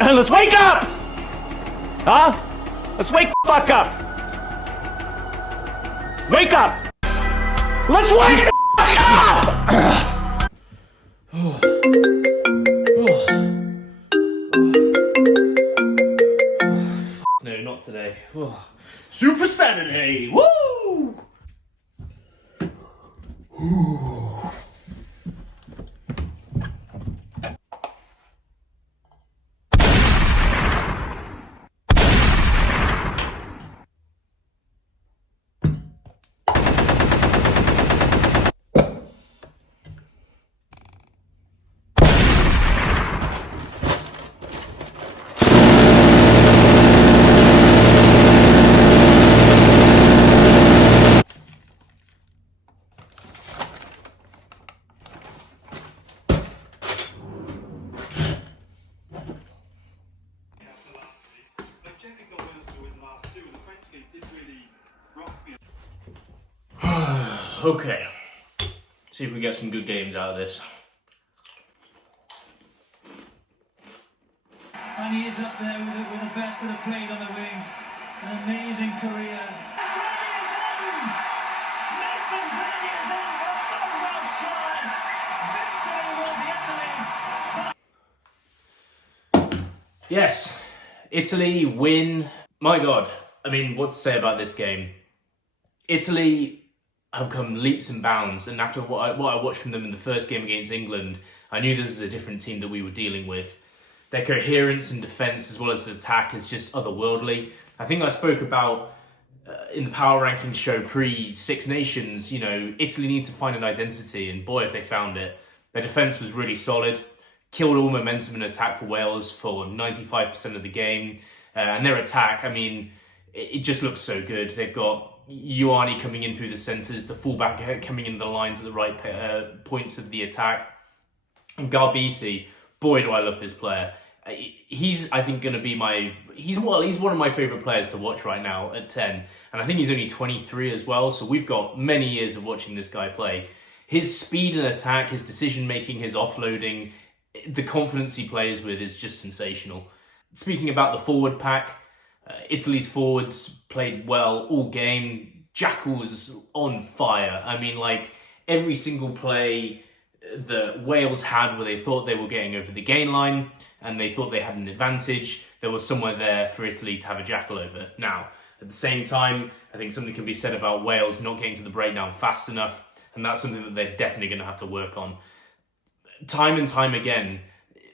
Let's wake up! Huh? Let's wake the fuck up! Wake up! Let's wake the fuck up! No, not today. Super Saturday! Woo! Okay, see if we get some good games out of this. And he is up there with the best that have played on the wing. An amazing career. Mason Benny is in for the Welsh try. Victory will be Italy's. Yes, Italy win. My God, I mean, what to say about this game? Italy have come leaps and bounds, and after what I watched from them in the first game against England, I knew this is a different team that we were dealing with. Their coherence in defence as well as attack is just otherworldly. I think I spoke about in the power rankings show pre-Six Nations, you know, Italy need to find an identity, and boy, if they found it. Their defence was really solid, killed all momentum in attack for Wales for 95% of the game, and their attack, I mean, it just looks so good. They've got Ioane coming in through the centres, the fullback coming in the lines at the right points of the attack. And Garbisi, boy do I love this player. He's, I think, going to be he's one of my favourite players to watch right now at 10. And I think he's only 23 as well, so we've got many years of watching this guy play. His speed and attack, his decision-making, his offloading, the confidence he plays with is just sensational. Speaking about the forward pack, Italy's forwards played well all game. Jackal's on fire. I mean, like, every single play that Wales had where they thought they were getting over the gain line and they thought they had an advantage, there was somewhere there for Italy to have a Jackal over. Now, at the same time, I think something can be said about Wales not getting to the breakdown fast enough, and that's something that they're definitely going to have to work on. Time and time again,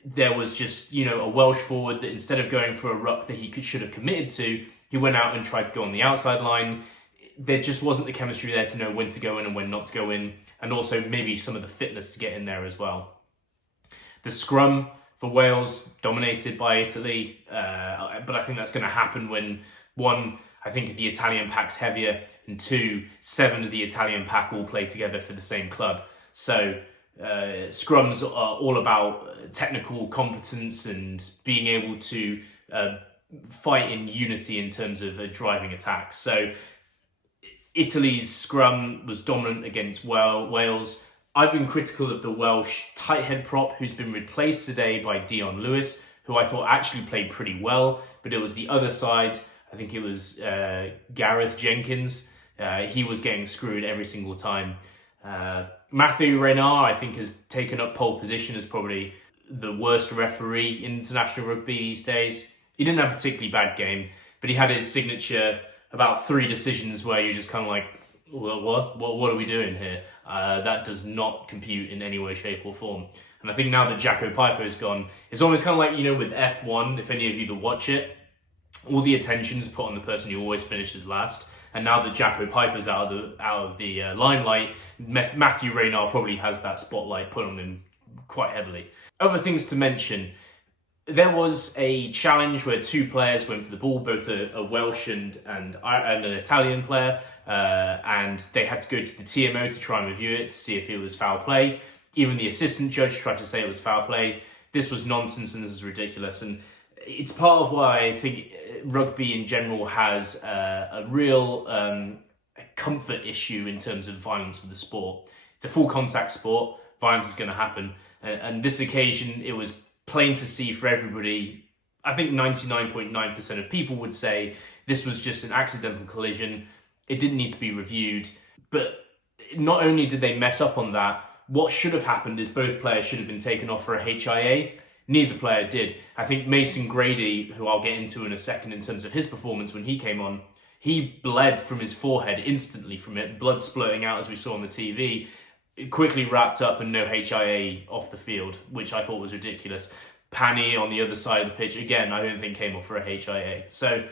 there was just, you know, a Welsh forward that instead of going for a ruck that he should have committed to, he went out and tried to go on the outside line. There just wasn't the chemistry there to know when to go in and when not to go in, and also maybe some of the fitness to get in there as well. The scrum for Wales dominated by Italy, but I think that's going to happen when, one, I think the Italian pack's heavier, and two, 7 of the Italian pack all play together for the same club. So scrums are all about technical competence and being able to fight in unity in terms of driving attacks. So Italy's scrum was dominant against Wales. I've been critical of the Welsh tight head prop, who's been replaced today by Dion Lewis, who I thought actually played pretty well, but it was the other side. I think it was Gareth Jenkins. He was getting screwed every single time. Matthew Reynard, I think, has taken up pole position as probably the worst referee in international rugby these days. He didn't have a particularly bad game, but he had his signature about 3 decisions where you're just kind of like, well, what are we doing here? That does not compute in any way, shape or form. And I think now that Jacko Piper's gone, it's almost kind of like, you know, with F1, if any of you that watch it, all the attention's put on the person who always finishes last. And now that Jacko Piper's out of the limelight, Matthew Reynard probably has that spotlight put on him quite heavily. Other things to mention. There was a challenge where 2 players went for the ball, both a Welsh and an Italian player, and they had to go to the TMO to try and review it to see if it was foul play. Even the assistant judge tried to say it was foul play. This was nonsense and this is ridiculous. And it's part of why I think rugby in general has a real comfort issue in terms of violence with the sport. It's a full contact sport. Violence is going to happen. And this occasion, it was plain to see for everybody I think 99.9% of people would say this was just an accidental collision. It didn't need to be reviewed. But not only did they mess up on that, what should have happened is both players should have been taken off for a HIA. Neither player did. I think Mason Grady, who I'll get into in a second in terms of his performance when he came on, he bled from his forehead instantly from it, blood splurting out as we saw on the TV. It quickly wrapped up and no HIA off the field, which I thought was ridiculous. Pani on the other side of the pitch, again, I don't think came off for a HIA. So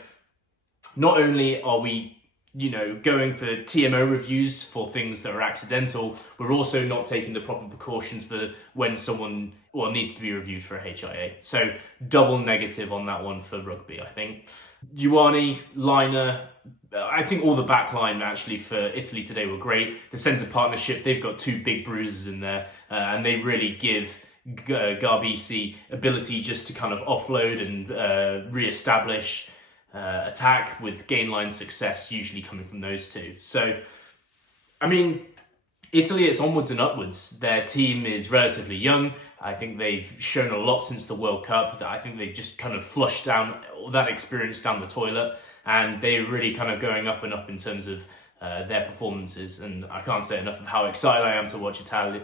not only are we, going for TMO reviews for things that are accidental, we're also not taking the proper precautions for when someone needs to be reviewed for a HIA. So double negative on that one for Rugby, I think. Ioane, Lyon, I think all the back line actually for Italy today were great. The centre partnership, they've got two big bruises in there, and they really give Garbisi ability just to kind of offload and re-establish attack with gain line success usually coming from those two. So, I mean, Italy, it's onwards and upwards. Their team is relatively young. I think they've shown a lot since the World Cup. I think they've just kind of flushed down all that experience down the toilet, and they're really kind of going up and up in terms of their performances. And I can't say enough of how excited I am to watch Italia.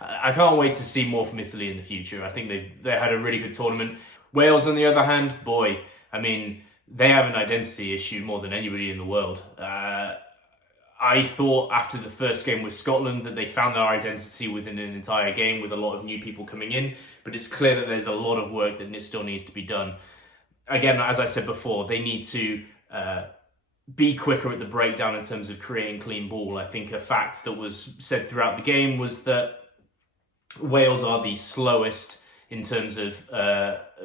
I can't wait to see more from Italy in the future. I think they had a really good tournament. Wales, on the other hand, boy, I mean, they have an identity issue more than anybody in the world. I thought after the first game with Scotland that they found their identity within an entire game with a lot of new people coming in, but it's clear that there's a lot of work that still needs to be done. Again, as I said before, they need to be quicker at the breakdown in terms of creating clean ball. I think a fact that was said throughout the game was that Wales are the slowest in terms of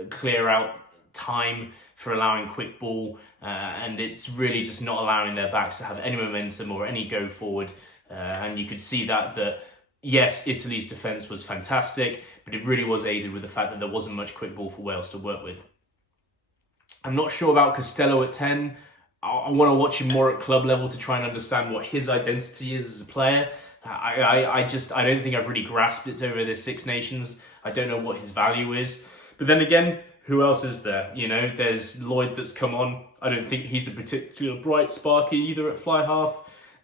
clear out time for allowing quick ball, and it's really just not allowing their backs to have any momentum or any go forward. And you could see that yes, Italy's defence was fantastic, but it really was aided with the fact that there wasn't much quick ball for Wales to work with. I'm not sure about Costello at 10. I want to watch him more at club level to try and understand what his identity is as a player. I don't think I've really grasped it over the Six Nations. I don't know what his value is. But then again, who else is there? There's Lloyd that's come on. I don't think he's a particular bright spark either at fly half.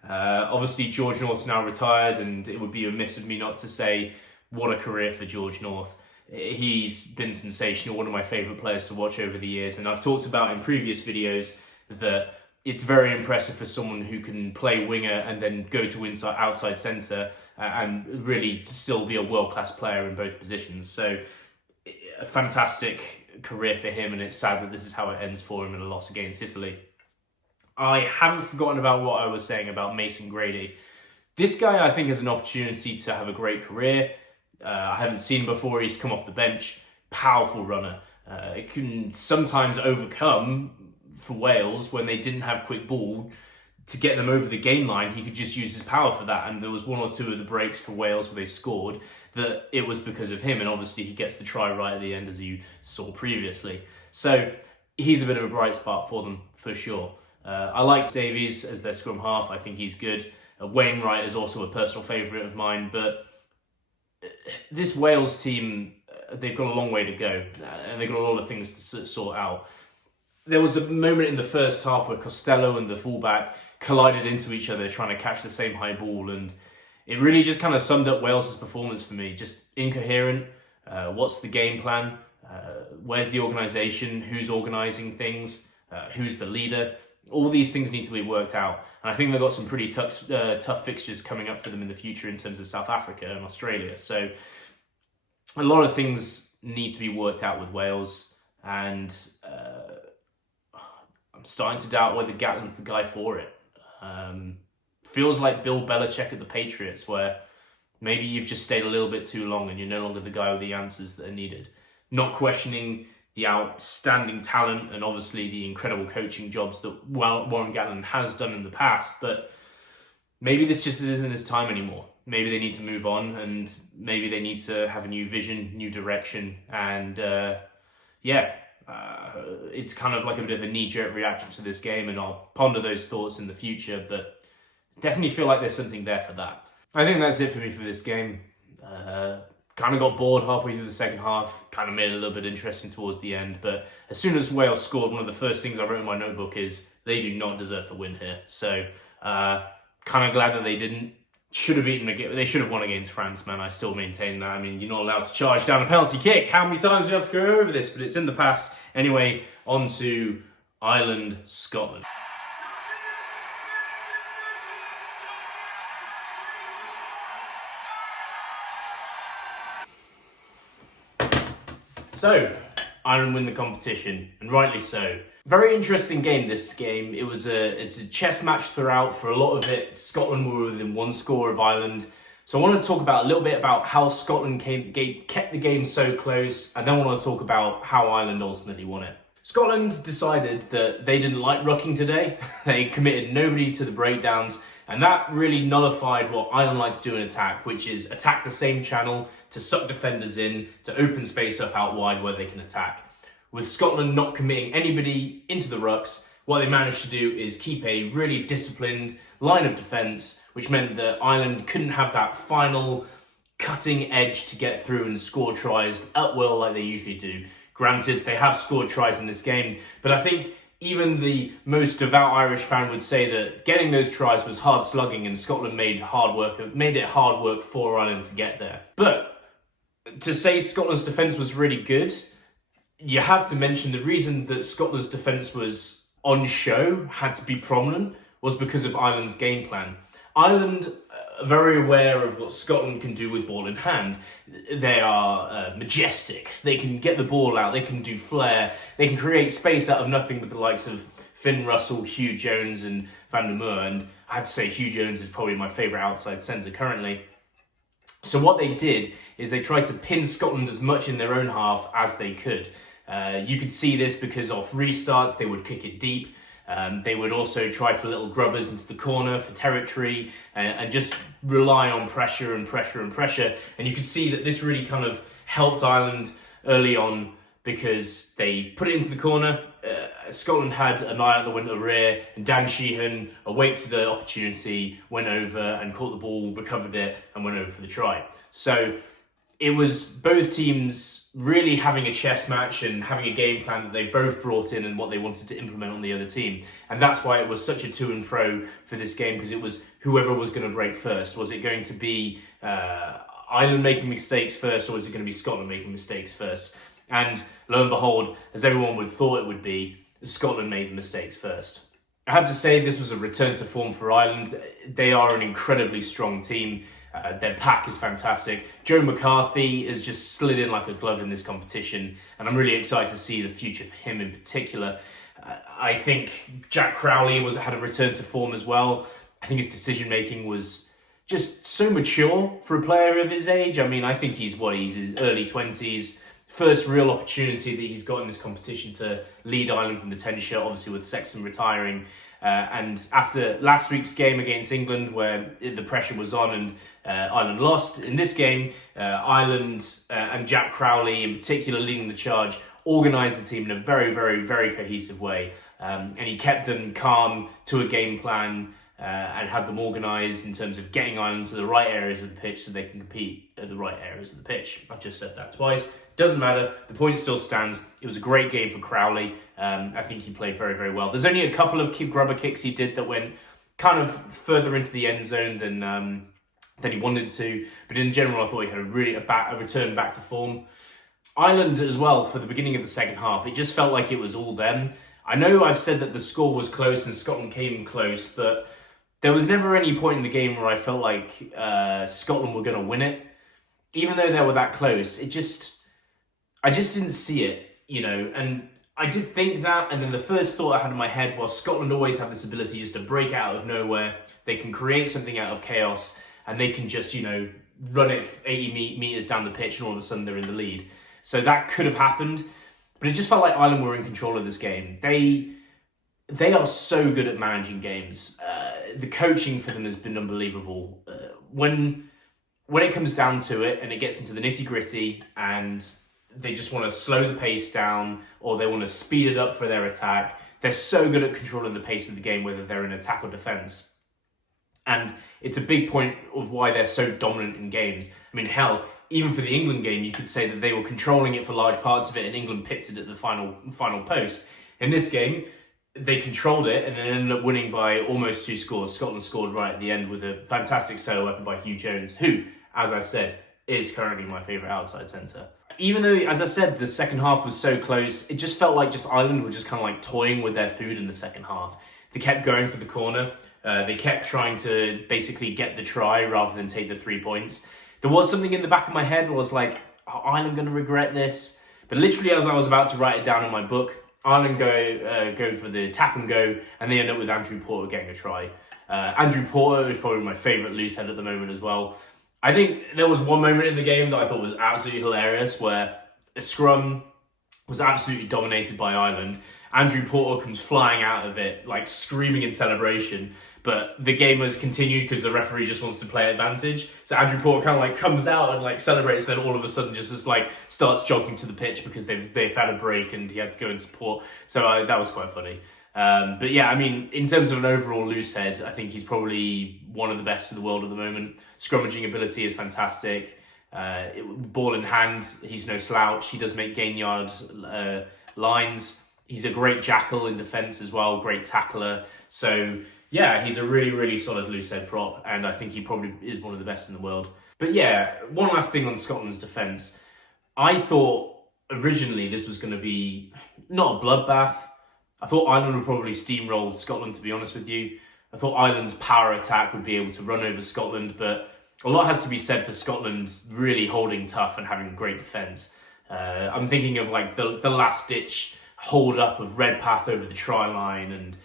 Obviously, George North's now retired, and it would be amiss of me not to say what a career for George North. He's been sensational, one of my favourite players to watch over the years. And I've talked about in previous videos that it's very impressive for someone who can play winger and then go to outside centre and really still be a world-class player in both positions. So a fantastic career for him, and it's sad that this is how it ends for him in a loss against Italy. I haven't forgotten about what I was saying about Mason Grady. This guy, I think, has an opportunity to have a great career. I haven't seen him before. He's come off the bench. Powerful runner. It can sometimes overcome for Wales when they didn't have quick ball to get them over the gain line. He could just use his power for that, and there was one or two of the breaks for Wales where they scored that it was because of him, and obviously he gets the try right at the end as you saw previously. So he's a bit of a bright spot for them for sure. I like Davies as their scrum half. I think he's good. Wainwright is also a personal favourite of mine, but this Wales team, they've got a long way to go, and they've got a lot of things to sort out. There was a moment in the first half where Costello and the fullback collided into each other trying to catch the same high ball, and it really just kind of summed up Wales's performance for me. Just incoherent. What's the game plan? Where's the organisation? Who's organising things? Who's the leader? All these things need to be worked out. And I think they've got some pretty tough fixtures coming up for them in the future in terms of South Africa and Australia. So a lot of things need to be worked out with Wales. And I'm starting to doubt whether Gatland's the guy for it. Feels like Bill Belichick at the Patriots, where maybe you've just stayed a little bit too long and you're no longer the guy with the answers that are needed. Not questioning the outstanding talent and obviously the incredible coaching jobs that Warren Gatland has done in the past, but maybe this just isn't his time anymore. Maybe they need to move on, and maybe they need to have a new vision, new direction, and it's kind of like a bit of a knee-jerk reaction to this game, and I'll ponder those thoughts in the future, but definitely feel like there's something there for that. I think that's it for me for this game. Kind of got bored halfway through the second half, kind of made it a little bit interesting towards the end. But as soon as Wales scored, one of the first things I wrote in my notebook is they do not deserve to win here. So kind of glad that they didn't. Should have beaten again. They should have won against France, man. I still maintain that. I mean, you're not allowed to charge down a penalty kick. How many times do you have to go over this? But it's in the past. Anyway, on to Ireland, Scotland. So, Ireland win the competition, and rightly so. Very interesting game, this game. It's a chess match throughout. For a lot of it, Scotland were within one score of Ireland. So I want to talk a little bit about how Scotland kept the game so close, and then I want to talk about how Ireland ultimately won it. Scotland decided that they didn't like rucking today. They committed nobody to the breakdowns, and that really nullified what Ireland like to do in attack, which is attack the same channel to suck defenders in, to open space up out wide where they can attack. With Scotland not committing anybody into the rucks, what they managed to do is keep a really disciplined line of defence, which meant that Ireland couldn't have that final cutting edge to get through and score tries at will like they usually do. Granted, they have scored tries in this game, but I think even the most devout Irish fan would say that getting those tries was hard slugging, and Scotland made it hard work for Ireland to get there. But to say Scotland's defence was really good, you have to mention the reason that Scotland's defence was on show, had to be prominent, was because of Ireland's game plan. Ireland are very aware of what Scotland can do with ball in hand. They are majestic. They can get the ball out. They can do flair. They can create space out of nothing with the likes of Finn Russell, Hugh Jones and Van der Merwe. And I have to say Hugh Jones is probably my favourite outside centre currently. So what they did is they tried to pin Scotland as much in their own half as they could. You could see this because off restarts, they would kick it deep. They would also try for little grubbers into the corner for territory and just rely on pressure and pressure and pressure. And you could see that this really kind of helped Ireland early on because they put it into the corner. Scotland had an eye out the window rear, and Dan Sheehan, awake to the opportunity, went over and caught the ball, recovered it, and went over for the try. So it was both teams really having a chess match and having a game plan that they both brought in and what they wanted to implement on the other team. And that's why it was such a to and fro for this game, because it was whoever was going to break first. Was it going to be Ireland making mistakes first, or was it going to be Scotland making mistakes first? And lo and behold, as everyone would thought it would be, Scotland made the mistakes first. I have to say this was a return to form for Ireland. They are an incredibly strong team. Their pack is fantastic. Joe McCarthy has just slid in like a glove in this competition, and I'm really excited to see the future for him in particular. I think Jack Crowley had a return to form as well. I think his decision-making was just so mature for a player of his age. I mean, I think he's his early 20s. First real opportunity that he's got in this competition to lead Ireland from the 10 shot, obviously with Sexton retiring. And after last week's game against England, where the pressure was on and Ireland lost, in this game, Ireland and Jack Crowley in particular leading the charge, organised the team in a very, very, very cohesive way. And he kept them calm to a game plan and had them organised in terms of getting Ireland to the right areas of the pitch so they can compete at the right areas of the pitch. I just said that twice. Doesn't matter. The point still stands. It was a great game for Crowley. I think he played very, very well. There's only a couple of grubber kicks he did that went kind of further into the end zone than he wanted to. But in general, I thought he had a return back to form. Ireland as well, for the beginning of the second half, it just felt like it was all them. I know I've said that the score was close and Scotland came close, but there was never any point in the game where I felt like Scotland were going to win it. Even though they were that close, I just didn't see it, and I did think that, and then the first thought I had in my head was Scotland always have this ability just to break out of nowhere. They can create something out of chaos, and they can just, run it 80 metres down the pitch, and all of a sudden they're in the lead. So that could have happened, but it just felt like Ireland were in control of this game. They are so good at managing games. The coaching for them has been unbelievable. When it comes down to it, and it gets into the nitty-gritty, and they just want to slow the pace down or they want to speed it up for their attack, they're so good at controlling the pace of the game, whether they're in attack or defence. And it's a big point of why they're so dominant in games. I mean, hell, even for the England game, you could say that they were controlling it for large parts of it and England pipped it at the final post. In this game, they controlled it and then ended up winning by almost 2 scores. Scotland scored right at the end with a fantastic solo effort by Hugh Jones, who, as I said, is currently my favourite outside centre. Even though, as I said, the second half was so close, it just felt like Ireland were just kind of like toying with their food in the second half. They kept going for the corner. They kept trying to basically get the try rather than take the 3 points. There was something in the back of my head was like, are Ireland going to regret this? But literally as I was about to write it down in my book, Ireland go for the tap and go, and they end up with Andrew Porter getting a try. Andrew Porter is probably my favourite loose head at the moment as well. I think there was one moment in the game that I thought was absolutely hilarious where a scrum was absolutely dominated by Ireland. Andrew Porter comes flying out of it, like screaming in celebration, but the game has continued because the referee just wants to play advantage. So Andrew Porter kind of like comes out and like celebrates, then all of a sudden just like starts jogging to the pitch because they've had a break and he had to go and support. So that was quite funny. But yeah, I mean, in terms of an overall loose head, I think he's probably one of the best in the world at the moment. Scrummaging ability is fantastic. Ball in hand, he's no slouch. He does make gain yard lines. He's a great jackal in defence as well, great tackler. So yeah, he's a really, really solid loose head prop, and I think he probably is one of the best in the world. But yeah, one last thing on Scotland's defence. I thought originally this was going to be not a bloodbath. I thought Ireland would probably steamroll Scotland, to be honest with you. I thought Ireland's power attack would be able to run over Scotland, but a lot has to be said for Scotland really holding tough and having great defence. I'm thinking of like the last-ditch hold up of Redpath over the try line and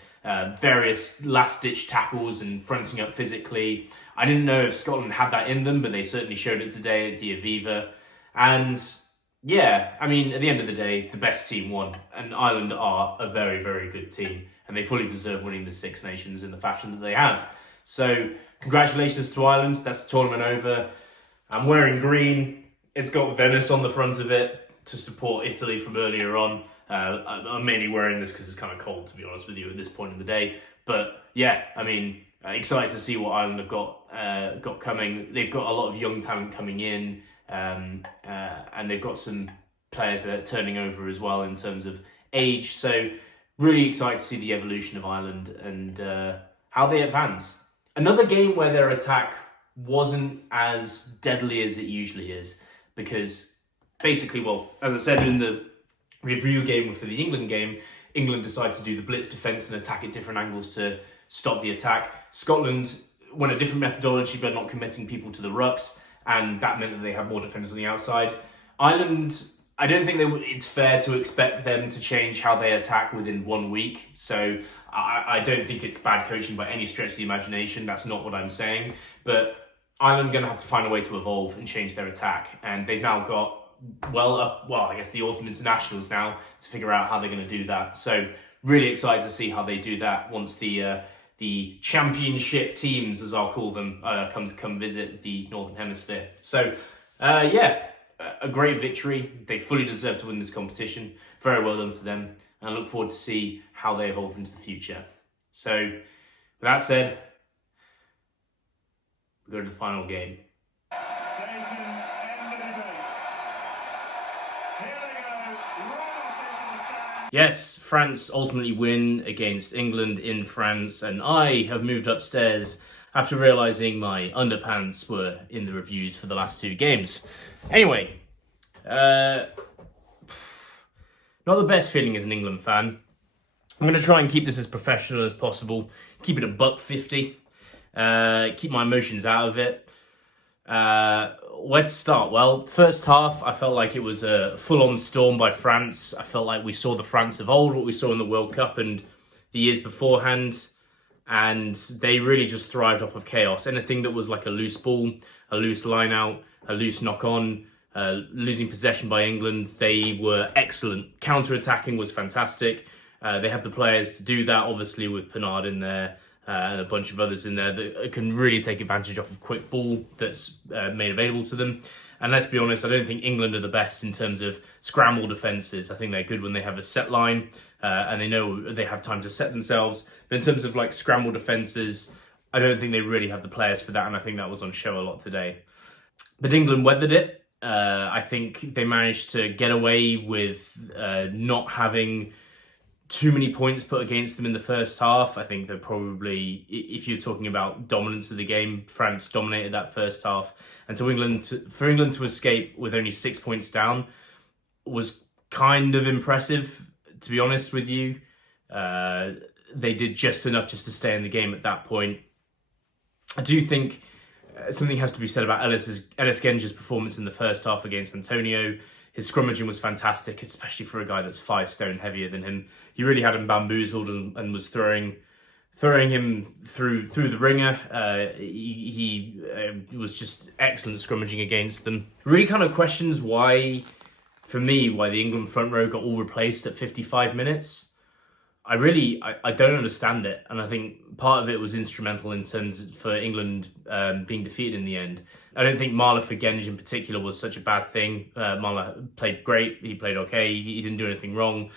various last-ditch tackles and fronting up physically. I didn't know if Scotland had that in them, but they certainly showed it today at the Aviva. And yeah, I mean, at the end of the day, the best team won, and Ireland are a very, very good team, and they fully deserve winning the Six Nations in the fashion that they have. So congratulations to Ireland. That's the tournament over. I'm wearing green. It's got Venice on the front of it to support Italy from earlier on. I'm mainly wearing this because it's kind of cold, to be honest with you, at this point in the day. But yeah, I mean, excited to see what Ireland have got coming. They've got a lot of young talent coming in, and they've got some players that are turning over as well in terms of age. So really excited to see the evolution of Ireland and how they advance. Another game where their attack wasn't as deadly as it usually is, because basically, well, as I said in the review game for the England game, England decided to do the blitz defence and attack at different angles to stop the attack. Scotland went a different methodology by not committing people to the rucks, and that meant that they have more defenders on the outside. Ireland, I don't think it's fair to expect them to change how they attack within 1 week. So I don't think it's bad coaching by any stretch of the imagination. That's not what I'm saying. But Ireland are going to have to find a way to evolve and change their attack. And they've now got I guess the autumn internationals now to figure out how they're going to do that. So really excited to see how they do that once the championship teams, as I'll call them, come visit the Northern Hemisphere. So yeah, a great victory. They fully deserve to win this competition. Very well done to them, and I look forward to see how they evolve into the future. So with that said, we go to the final game. Yes, France ultimately win against England in France, and I have moved upstairs after realising my underpants were in the reviews for the last 2 games. Anyway, not the best feeling as an England fan. I'm going to try and keep this as professional as possible, keep it a $1.50, keep my emotions out of it. Where to start? Well, first half, I felt like it was a full-on storm by France. I felt like we saw the France of old, what we saw in the World Cup and the years beforehand, and they really just thrived off of chaos. Anything that was like a loose ball, a loose line-out, a loose knock-on, losing possession by England, they were excellent. Counter-attacking was fantastic. They have the players to do that, obviously, with Pinard in there, and a bunch of others in there that can really take advantage of quick ball that's made available to them. And let's be honest, I don't think England are the best in terms of scramble defences. I think they're good when they have a set line and they know they have time to set themselves. But in terms of like scramble defences, I don't think they really have the players for that, and I think that was on show a lot today. But England weathered it. I think they managed to get away with not having too many points put against them in the first half. I think they're probably, if you're talking about dominance of the game, France dominated that first half. And so for England to escape with only 6 points down was kind of impressive, to be honest with you. They did just enough just to stay in the game at that point. I do think something has to be said about Ellis Genge's performance in the first half against Antonio. His scrummaging was fantastic, especially for a guy that's 5 stone heavier than him. He really had him bamboozled and was throwing him through the ringer. He was just excellent scrummaging against them. Really kind of questions why the England front row got all replaced at 55 minutes. I don't understand it, and I think part of it was instrumental in terms for England being defeated in the end. I don't think Marler for Genge in particular was such a bad thing. Marler played great, he played okay, he didn't do anything wrong.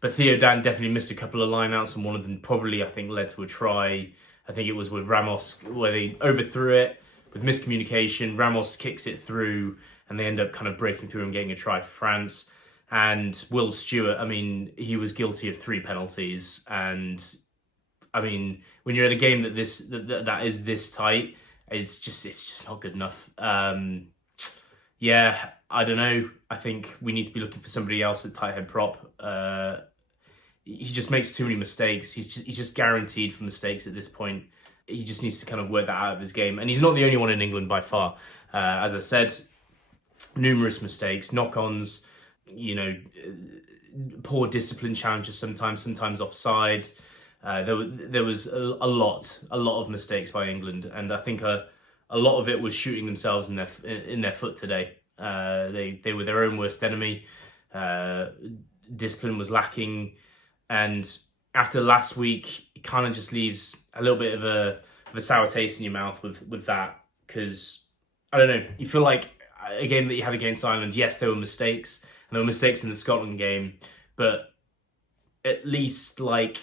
But Theo Dan definitely missed a couple of lineouts, and one of them probably, I think, led to a try. I think it was with Ramos, where they overthrew it with miscommunication. Ramos kicks it through, and they end up kind of breaking through and getting a try for France. And Will Stewart, I mean, he was guilty of 3 penalties. And I mean, when you're in a game that is this tight, it's just not good enough. Yeah, I don't know. I think we need to be looking for somebody else at tight head prop. He just makes too many mistakes. He's just guaranteed for mistakes at this point. He just needs to kind of work that out of his game. And he's not the only one in England by far. As I said, numerous mistakes, knock-ons, poor discipline challenges sometimes offside. There was a lot of mistakes by England, and I think a lot of it was shooting themselves in their foot today. They were their own worst enemy. Discipline was lacking, and after last week, it kind of just leaves a little bit of a sour taste in your mouth with that, because I don't know, you feel like a game that you had against Ireland, yes, there were mistakes. And there were mistakes in the Scotland game, but at least like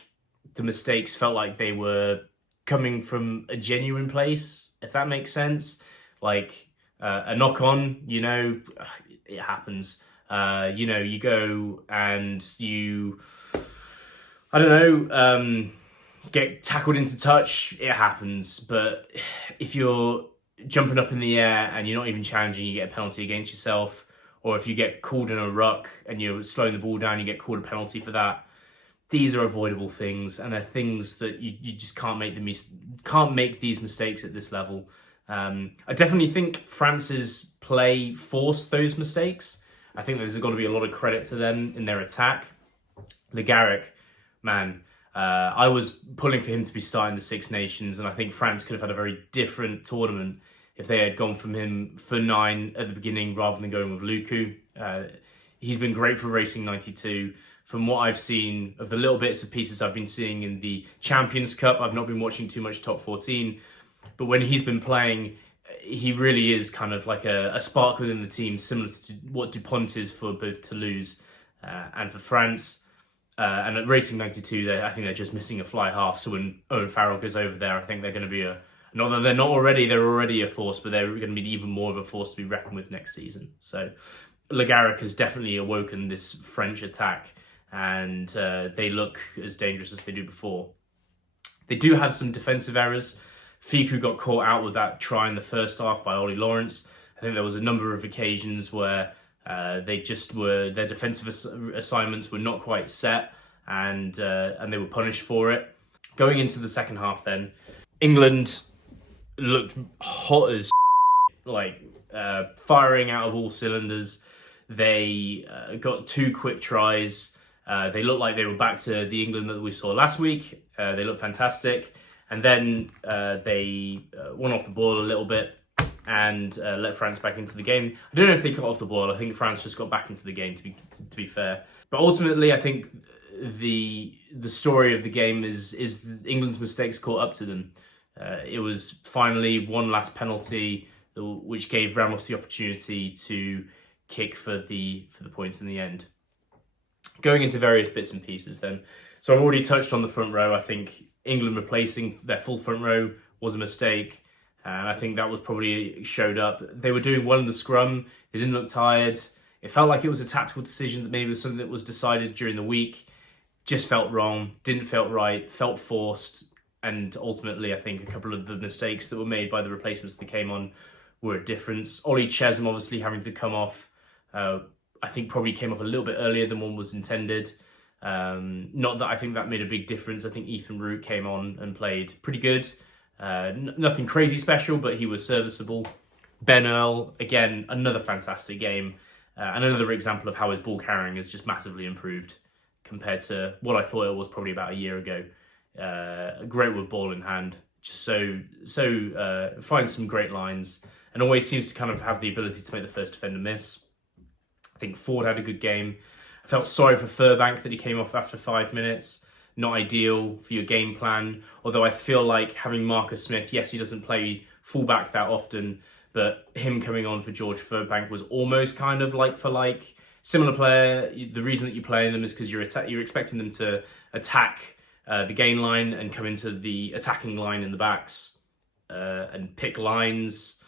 the mistakes felt like they were coming from a genuine place, if that makes sense. Like a knock on, it happens. You go and you, I don't know, get tackled into touch, it happens. But if you're jumping up in the air and you're not even challenging, you get a penalty against yourself. Or if you get called in a ruck and you're slowing the ball down, you get called a penalty for that. These are avoidable things, and they're things that you just can't make these mistakes at this level. I definitely think France's play forced those mistakes. I think there's got to be a lot of credit to them in their attack. Le Garrick, man, I was pulling for him to be starting the Six Nations, and I think France could have had a very different tournament if they had gone from him for 9 at the beginning rather than going with Luku. He's been great for Racing 92. From what I've seen of the little bits of pieces I've been seeing in the Champions Cup, I've not been watching too much Top 14, but when he's been playing, he really is kind of like a spark within the team, similar to what Dupont is for both Toulouse and for France. And at Racing 92, I think they're just missing a fly half, so when Owen Farrell goes over there, I think they're going to be not that they're already a force, but they're going to be even more of a force to be reckoned with next season. So Le Garrick has definitely awoken this French attack, and they look as dangerous as they do before. They do have some defensive errors. Fiku got caught out with that try in the first half by Ollie Lawrence. I think there was a number of occasions where their defensive assignments were not quite set, and they were punished for it. Going into the second half then, England looked hot as firing out of all cylinders. They got 2 quick tries. They looked like they were back to the England that we saw last week. They looked fantastic. And then they won off the ball a little bit and let France back into the game. I don't know if they got off the ball. I think France just got back into the game, to be fair. But ultimately, I think the story of the game is England's mistakes caught up to them. It was finally one last penalty, which gave Ramos the opportunity to kick for the points in the end. Going into various bits and pieces then. So I've already touched on the front row. I think England replacing their full front row was a mistake. And I think that was probably showed up. They were doing well in the scrum. They didn't look tired. It felt like it was a tactical decision that maybe was something that was decided during the week. Just felt wrong, didn't feel right, felt forced. And ultimately, I think a couple of the mistakes that were made by the replacements that came on were a difference. Ollie Chesham obviously having to come off, I think probably came off a little bit earlier than one was intended. Not that I think that made a big difference. I think Ethan Root came on and played pretty good. Nothing crazy special, but he was serviceable. Ben Earl, again, another fantastic game. And another example of how his ball carrying has just massively improved compared to what I thought it was probably about a year ago. Great with ball in hand, just so finds some great lines and always seems to kind of have the ability to make the first defender miss. I think Ford had a good game. I felt sorry for Furbank that he came off after 5 minutes. Not ideal for your game plan, although I feel like having Marcus Smith, yes, he doesn't play fullback that often, but him coming on for George Furbank was almost kind of like for like. Similar player, the reason that you're playing them is because you're expecting them to attack the gain line and come into the attacking line in the backs and pick lines,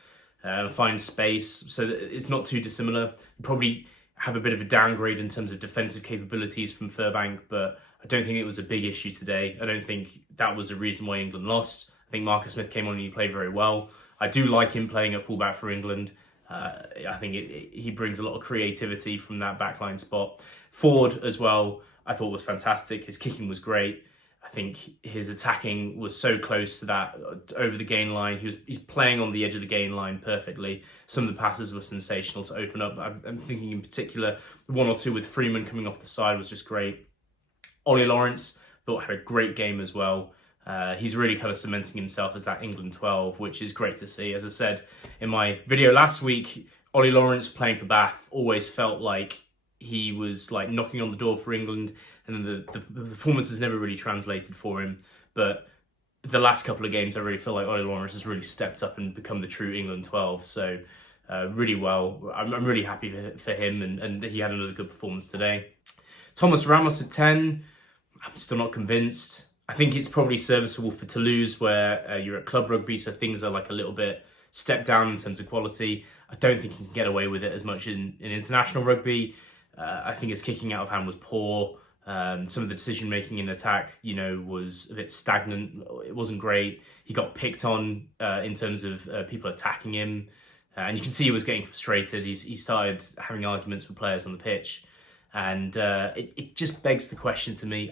find space. So it's not too dissimilar. You probably have a bit of a downgrade in terms of defensive capabilities from Furbank, but I don't think it was a big issue today. I don't think that was the reason why England lost. I think Marcus Smith came on and he played very well. I do like him playing at fullback for England. I think he brings a lot of creativity from that backline spot. Ford as well, I thought was fantastic. His kicking was great. I think his attacking was so close to that over the gain line. He's playing on the edge of the gain line perfectly. Some of the passes were sensational to open up. I'm thinking in particular, one or two with Freeman coming off the side was just great. Ollie Lawrence, thought had a great game as well. He's really kind of cementing himself as that England 12, which is great to see. As I said in my video last week, Ollie Lawrence playing for Bath always felt like he was like knocking on the door for England, and the performance has never really translated for him. But the last couple of games, I really feel like Ollie Lawrence has really stepped up and become the true England 12. So really well. I'm really happy for him, and he had another good performance today. Thomas Ramos at 10, I'm still not convinced. I think it's probably serviceable for Toulouse where you're at club rugby, so things are like a little bit stepped down in terms of quality. I don't think he can get away with it as much in international rugby. I think his kicking out of hand was poor. Some of the decision making in attack, was a bit stagnant. It wasn't great. He got picked on in terms of people attacking him, and you can see he was getting frustrated. He started having arguments with players on the pitch, and it just begs the question to me.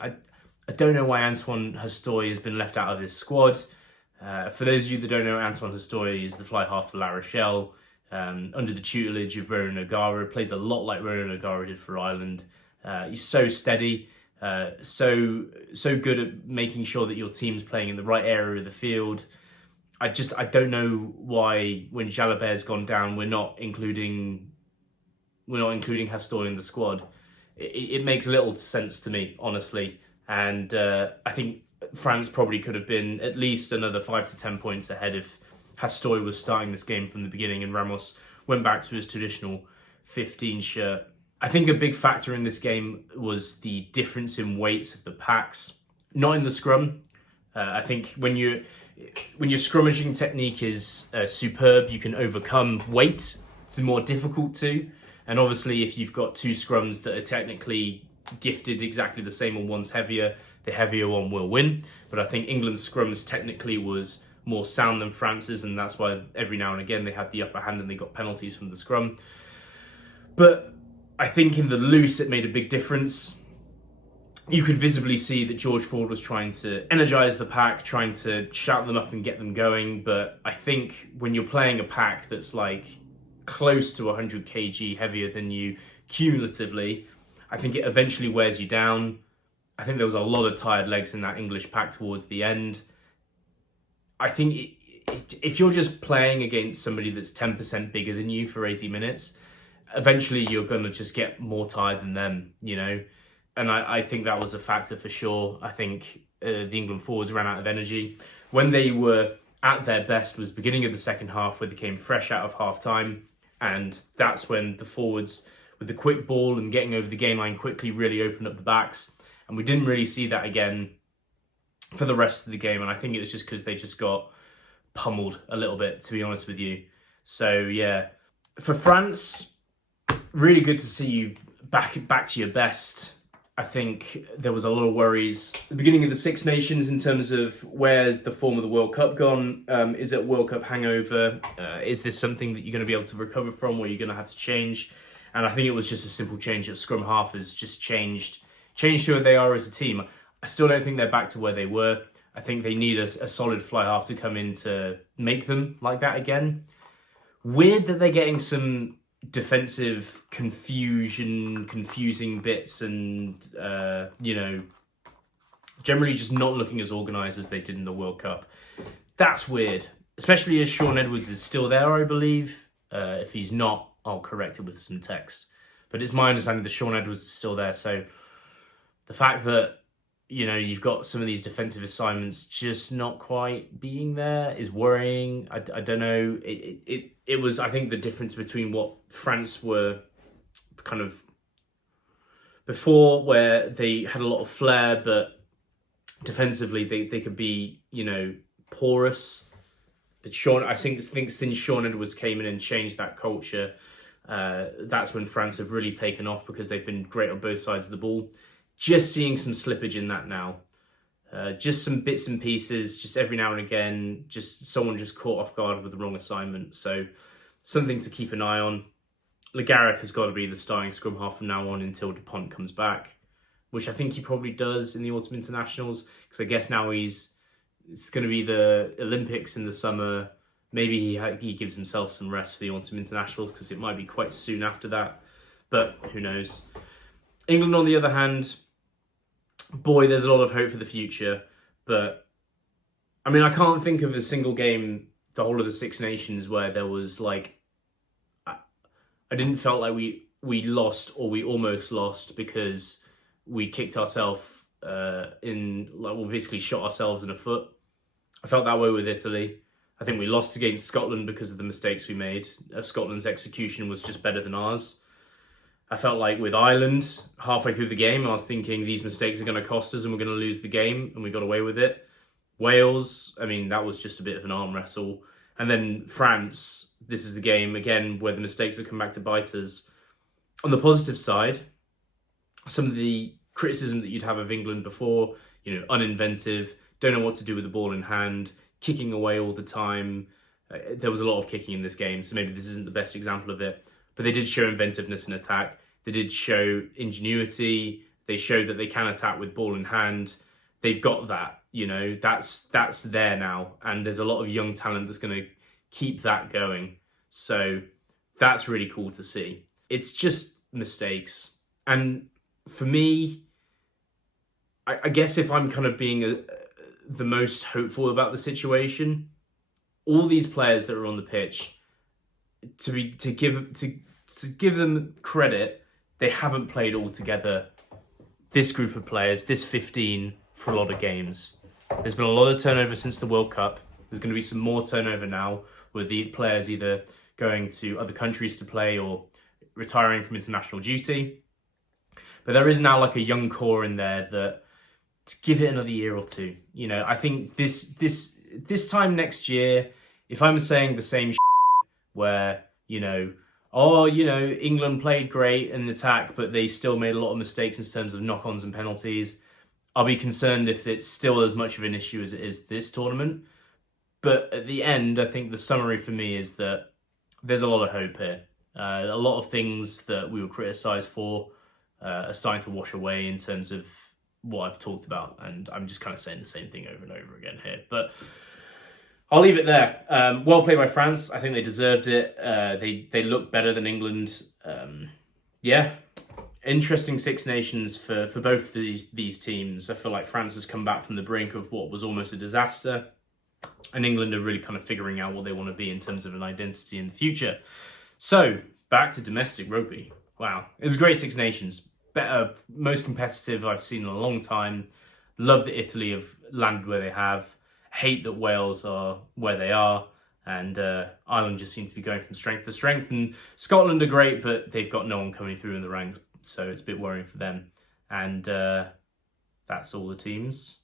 I don't know why Antoine Hastoy has been left out of this squad. For those of you that don't know, Antoine Hastoy is the fly half for La Rochelle, under the tutelage of Ronan O'Gara. Plays a lot like Ronan O'Gara did for Ireland. He's so steady, so good at making sure that your team's playing in the right area of the field. I don't know why when Jalabert's gone down, we're not including Hastoy in the squad. It makes little sense to me, honestly. And I think France probably could have been at least another 5 to 10 points ahead if Hastoy was starting this game from the beginning and Ramos went back to his traditional 15 shirt. I think a big factor in this game was the difference in weights of the packs. Not in the scrum. I think when your scrummaging technique is superb, you can overcome weight. It's more difficult to. And obviously, if you've got two scrums that are technically gifted exactly the same and one's heavier, the heavier one will win. But I think England's scrums technically was more sound than France's, and that's why every now and again they had the upper hand and they got penalties from the scrum. But I think in the loose it made a big difference. You could visibly see that George Ford was trying to energise the pack, trying to shout them up and get them going. But I think when you're playing a pack that's like close to 100 kg heavier than you cumulatively, I think it eventually wears you down. I think there was a lot of tired legs in that English pack towards the end. I think if you're just playing against somebody that's 10% bigger than you for 80 minutes, eventually you're going to just get more tired than them, And I think that was a factor for sure. I think the England forwards ran out of energy. When they were at their best was beginning of the second half, where they came fresh out of half-time. And that's when the forwards, with the quick ball and getting over the game line quickly, really opened up the backs. And we didn't really see that again for the rest of the game. And I think it was just because they just got pummeled a little bit, to be honest with you. So yeah, for France, really good to see you back to your best. I think there was a lot of worries at the beginning of the Six Nations in terms of where's the form of the World Cup gone? Is it a World Cup hangover? Is this something that you're going to be able to recover from, or you're going to have to change? And I think it was just a simple change that scrum half has just changed who they are as a team. I still don't think they're back to where they were. I think they need a solid fly half to come in to make them like that again. Weird that they're getting some defensive confusing bits and, generally just not looking as organised as they did in the World Cup. That's weird, especially as Sean Edwards is still there, I believe. If he's not, I'll correct it with some text. But it's my understanding that Sean Edwards is still there, so the fact that, you've got some of these defensive assignments just not quite being there is worrying. I don't know. It was, I think, the difference between what France were kind of before, where they had a lot of flair, but defensively they could be, porous. But I think since Sean Edwards came in and changed that culture, that's when France have really taken off, because they've been great on both sides of the ball. Just seeing some slippage in that now. Just some bits and pieces, just every now and again, just someone just caught off guard with the wrong assignment. So something to keep an eye on. Le Garrec has got to be the starting scrum half from now on until Dupont comes back, which I think he probably does in the autumn internationals, because I guess now it's going to be the Olympics in the summer. Maybe he gives himself some rest for the autumn internationals, because it might be quite soon after that, but who knows. England, on the other hand, boy, there's a lot of hope for the future. But, I mean, I can't think of a single game, the whole of the Six Nations, where there was, I didn't felt like we lost, or we almost lost, because we kicked ourselves basically shot ourselves in the foot. I felt that way with Italy. I think we lost against Scotland because of the mistakes we made. Scotland's execution was just better than ours. I felt like with Ireland, halfway through the game, I was thinking these mistakes are going to cost us and we're going to lose the game, and we got away with it. Wales, I mean, that was just a bit of an arm wrestle. And then France, this is the game, again, where the mistakes have come back to bite us. On the positive side, some of the criticism that you'd have of England before, uninventive, don't know what to do with the ball in hand, kicking away all the time. There was a lot of kicking in this game, so maybe this isn't the best example of it. But they did show inventiveness in attack. They did show ingenuity. They showed that they can attack with ball in hand. They've got that, that's there now. And there's a lot of young talent that's going to keep that going. So that's really cool to see. It's just mistakes. And for me, I guess if I'm kind of being the most hopeful about the situation, all these players that are on the pitch, to give them credit, they haven't played all together. This group of players, this 15, for a lot of games. There's been a lot of turnover since the World Cup. There's going to be some more turnover now, with the players either going to other countries to play or retiring from international duty. But there is now a young core in there that, to give it another year or two. I think this time next year, if I'm saying the same where, England played great in attack, but they still made a lot of mistakes in terms of knock-ons and penalties, I'll be concerned if it's still as much of an issue as it is this tournament. But at the end, I think the summary for me is that there's a lot of hope here. A lot of things that we were criticised for are starting to wash away in terms of what I've talked about. And I'm just kind of saying the same thing over and over again here. But I'll leave it there. Well played by France. I think they deserved it. They looked better than England. Interesting Six Nations for both these teams. I feel like France has come back from the brink of what was almost a disaster, and England are really kind of figuring out what they want to be in terms of an identity in the future. So, back to domestic rugby. Wow, it was a great Six Nations. Better, most competitive I've seen in a long time. Love that Italy have landed where they have. Hate that Wales are where they are. And Ireland just seem to be going from strength to strength. And Scotland are great, but they've got no one coming through in the ranks. So it's a bit worrying for them. And that's all the teams,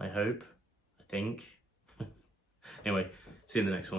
I hope, I think. Anyway, See you in the next one.